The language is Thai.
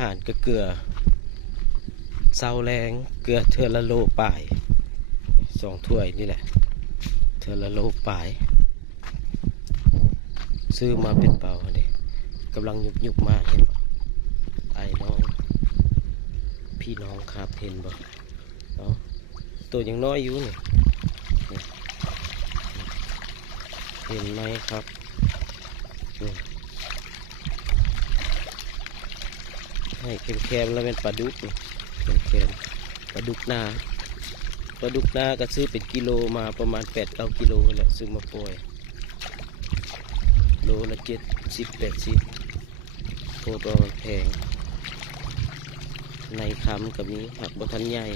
หารก็เกลือเศร้าแรงเกลือเทือละโลป่าย2 ถ้วยนี่แหละเทือละโลป่ายซื้อมาเป็นเปล่าเด็กำลังยุบมาเห็นบ่ไอ้น้องพี่น้องครับเห็นบ่เนาะตัวยังน้อยอยู่นี่เห็นไหมครับให้เค็มๆแล้วเป็นปลาดุกนี่เค็มๆปลาดุกนาก็ซื้อเป็นกิโลมาประมาณ 8-9 กิโลแหละซื้อมาปล่อยโลละ70-80โคตรมันแพงในคำกับนี้หักบทันใหญ่